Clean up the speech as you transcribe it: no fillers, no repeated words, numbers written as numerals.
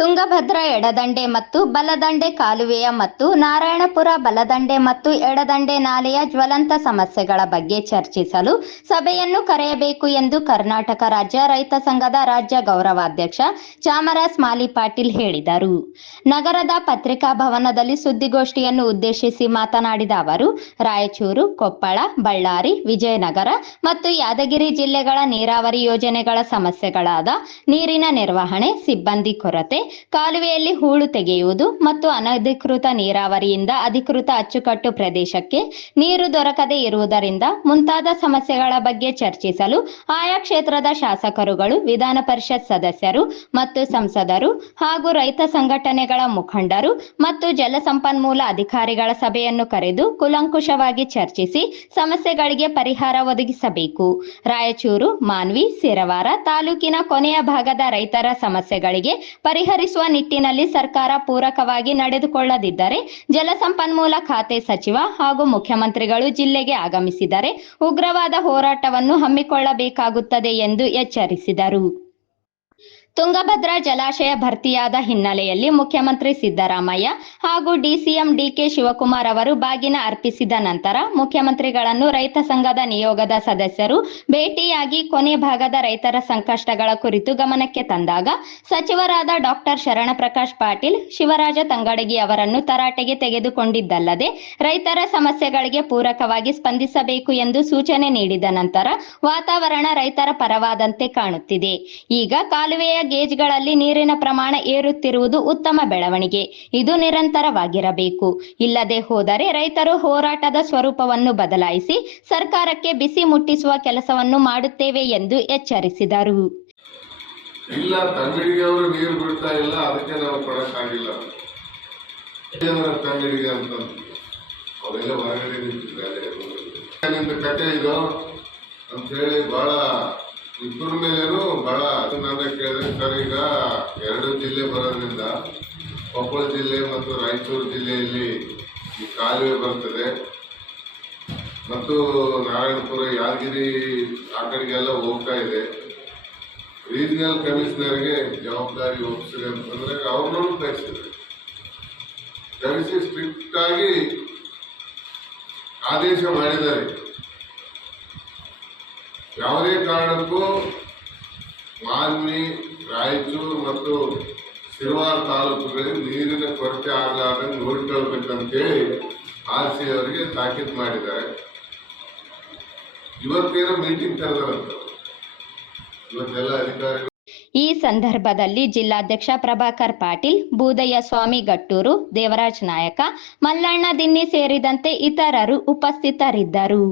ತುಂಗಭದ್ರಾ ಎಡದಂಡೆ ಮತ್ತು ಬಲದಂಡೆ ಕಾಲುವೆಯ ಮತ್ತು ನಾರಾಯಣಪುರ ಬಲದಂಡೆ ಮತ್ತು ಎಡದಂಡೆ ನಾಲೆಯ ಜ್ವಲಂತ ಸಮಸ್ಯೆಗಳ ಬಗ್ಗೆ ಚರ್ಚಿಸಲು ಸಭೆಯನ್ನು ಕರೆಯಬೇಕು ಎಂದು ಕರ್ನಾಟಕ ರಾಜ್ಯ ರೈತ ಸಂಘದ ರಾಜ್ಯ ಗೌರವಾಧ್ಯಕ್ಷ ಚಾಮರಾಜ ಮಾಲಿ ಪಾಟೀಲ್ ಹೇಳಿದರು. ನಗರದ ಪತ್ರಿಕಾ ಭವನದಲ್ಲಿ ಸುದ್ದಿಗೋಷ್ಠಿಯನ್ನು ಉದ್ದೇಶಿಸಿ ಮಾತನಾಡಿದ ಅವರು, ರಾಯಚೂರು, ಕೊಪ್ಪಳ, ಬಳ್ಳಾರಿ, ವಿಜಯನಗರ ಮತ್ತು ಯಾದಗಿರಿ ಜಿಲ್ಲೆಗಳ ನೀರಾವರಿ ಯೋಜನೆಗಳ ಸಮಸ್ಯೆಗಳಾದ ನೀರಿನ ನಿರ್ವಹಣೆ, ಸಿಬ್ಬಂದಿ ಕೊರತೆ, ಕಾಲುವೆಯಲ್ಲಿ ಹೂಳು ತೆಗೆಯುವುದು ಮತ್ತು ಅನಧಿಕೃತ ನೀರಾವರಿಯಿಂದ ಅಧಿಕೃತ ಅಚ್ಚುಕಟ್ಟು ಪ್ರದೇಶಕ್ಕೆ ನೀರು ದೊರಕದೇ ಇರುವುದರಿಂದ ಮುಂತಾದ ಸಮಸ್ಯೆಗಳ ಬಗ್ಗೆ ಚರ್ಚಿಸಲು ಆಯಾ ಕ್ಷೇತ್ರದ ಶಾಸಕರುಗಳು, ವಿಧಾನ ಪರಿಷತ್ ಸದಸ್ಯರು ಮತ್ತು ಸಂಸದರು ಹಾಗೂ ರೈತ ಸಂಘಟನೆಗಳ ಮುಖಂಡರು ಮತ್ತು ಜಲಸಂಪನ್ಮೂಲ ಅಧಿಕಾರಿಗಳ ಸಭೆಯನ್ನು ಕರೆದು ಕೂಲಂಕುಷವಾಗಿ ಚರ್ಚಿಸಿ ಸಮಸ್ಯೆಗಳಿಗೆ ಪರಿಹಾರ ಒದಗಿಸಬೇಕು. ರಾಯಚೂರು, ಮಾನ್ವಿ, ಸಿರವಾರ ತಾಲೂಕಿನ ಕೊನೆಯ ಭಾಗದ ರೈತರ ಸಮಸ್ಯೆಗಳಿಗೆ ಪರಿಹರಿಸುವ ನಿಟ್ಟಿನಲ್ಲಿ ಸರ್ಕಾರ ಪೂರಕವಾಗಿ ನಡೆದುಕೊಳ್ಳದಿದ್ದರೆ ಜಲಸಂಪನ್ಮೂಲ ಖಾತೆ ಸಚಿವ ಹಾಗೂ ಮುಖ್ಯಮಂತ್ರಿಗಳು ಜಿಲ್ಲೆಗೆ ಆಗಮಿಸಿದರೆ ಉಗ್ರವಾದ ಹೋರಾಟವನ್ನು ಹಮ್ಮಿಕೊಳ್ಳಬೇಕಾಗುತ್ತದೆ ಎಂದು ಎಚ್ಚರಿಸಿದರು. ತುಂಗಭದ್ರಾ ಜಲಾಶಯ ಭರ್ತಿಯಾದ ಹಿನ್ನೆಲೆಯಲ್ಲಿ ಮುಖ್ಯಮಂತ್ರಿ ಸಿದ್ದರಾಮಯ್ಯ ಹಾಗೂ ಡಿಸಿಎಂ ಡಿಕೆ ಶಿವಕುಮಾರ್ ಅವರು ಬಾಗಿನ ಅರ್ಪಿಸಿದ ನಂತರ ಮುಖ್ಯಮಂತ್ರಿಗಳನ್ನು ರೈತ ಸಂಘದ ನಿಯೋಗದ ಸದಸ್ಯರು ಭೇಟಿಯಾಗಿ ಕೊನೆ ಭಾಗದ ರೈತರ ಸಂಕಷ್ಟಗಳ ಕುರಿತು ಗಮನಕ್ಕೆ ತಂದಾಗ ಸಚಿವರಾದ ಡಾಕ್ಟರ್ ಶರಣಪ್ರಕಾಶ್ ಪಾಟೀಲ್, ಶಿವರಾಜ ತಂಗಡಗಿ ಅವರನ್ನು ತರಾಟೆಗೆ ತೆಗೆದುಕೊಂಡಿದ್ದಲ್ಲದೆ ರೈತರ ಸಮಸ್ಯೆಗಳಿಗೆ ಪೂರಕವಾಗಿ ಸ್ಪಂದಿಸಬೇಕು ಎಂದು ಸೂಚನೆ ನೀಡಿದ ನಂತರ ವಾತಾವರಣ ರೈತರ ಪರವಾದಂತೆ ಕಾಣುತ್ತಿದೆ. ಈಗ ಕಾಲುವೆಯ ಗೇಜ್ಗಳಲ್ಲಿ ನೀರಿನ ಪ್ರಮಾಣ ಏರುತ್ತಿರುವುದು ಉತ್ತಮ ಬೆಳವಣಿಗೆ. ಇದು ನಿರಂತರವಾಗಿರಬೇಕು. ಇಲ್ಲದೆ ಹೋದರೆ ರೈತರು ಹೋರಾಟದ ಸ್ವರೂಪವನ್ನು ಬದಲಾಯಿಸಿ ಸರ್ಕಾರಕ್ಕೆ ಬಿಸಿ ಮುಟ್ಟಿಸುವ ಕೆಲಸವನ್ನು ಮಾಡುತ್ತೇವೆ ಎಂದು ಎಚ್ಚರಿಸಿದರು. ಇಲ್ಲ, ತಂಗಡಿಗೆ ಅವರು ನೀರು ಬಿಡ್ತಾ ಇಲ್ಲ, ಅದಕ್ಕೆ ನಾವು ಕೊಡಕ್ಕಾಗಿಲ್ಲ. ತಂಗಡಿಗೆ ಅಂತ ಅವರೆಲ್ಲ ಹೊರಗಡೆ ನಿಂತಿದ್ದಾರೆ. ಕತೆ ಇದು ಅಂತ ಹೇಳಿ ಬಹಳ ಇಬ್ಬರ ಮೇಲೇನು ಬಹಳ ನನ್ನ ಕೇಳಿದ್ರೆ, ಸರ್ ಈಗ 2 ಜಿಲ್ಲೆ ಬರೋದ್ರಿಂದ ಕೊಪ್ಪಳ ಜಿಲ್ಲೆ ಮತ್ತು ರಾಯಚೂರು ಜಿಲ್ಲೆಯಲ್ಲಿ ಈ ಕಾಲುವೆ ಬರ್ತದೆ ಮತ್ತು ನಾರಾಯಣಪುರ, ಯಾದಗಿರಿ ಆ ಕಡೆಗೆಲ್ಲ ಹೋಗ್ತಾ ಇದೆ. ರೀಜನಲ್ ಕಮಿಷನರ್ಗೆ ಜವಾಬ್ದಾರಿ ಒಪ್ಪಿಸಿದೆ ಅಂತಂದ್ರೆ ಅವ್ರನ್ನೂ ಕಳಿಸಿ ಸ್ಟ್ರಿಕ್ಟ್ ಆಗಿ ಆದೇಶ ಮಾಡಿದ್ದಾರೆ. ಯಾವುದೇ ಕಾರಣಕ್ಕೂ ಮಾನ್ವಿ, ರಾಯಚೂರು ಮತ್ತು ಸಿರವಾರ ತಾಲೂಕುಗಳಲ್ಲಿ ನೀರಿನ ಕೊರತೆ ಆಗಲಾರ್ದಂಗೆ ನೋಡ್ಕೊಳ್ಬೇಕಂತೇಳಿ RC ಅವರಿಗೆ ತಾಕೀತು ಮಾಡಿದ್ದಾರೆ. ಇವತ್ತೇನೋ ಮೀಟಿಂಗ್ ಕರೆದರಂತ, ಇವತ್ತೆಲ್ಲ ಅಧಿಕಾರಿಗಳು. ಈ ಸಂದರ್ಭದಲ್ಲಿ ಜಿಲ್ಲಾಧ್ಯಕ್ಷ ಪ್ರಭಾಕರ್ ಪಾಟೀಲ್, ಬೂದಯ್ಯ ಸ್ವಾಮಿ ಗಟ್ಟೂರು, ದೇವರಾಜ್ ನಾಯಕ, ಮಲ್ಲಣ್ಣ ದಿನ್ನಿ ಸೇರಿದಂತೆ ಇತರರು ಉಪಸ್ಥಿತರಿದ್ದರು.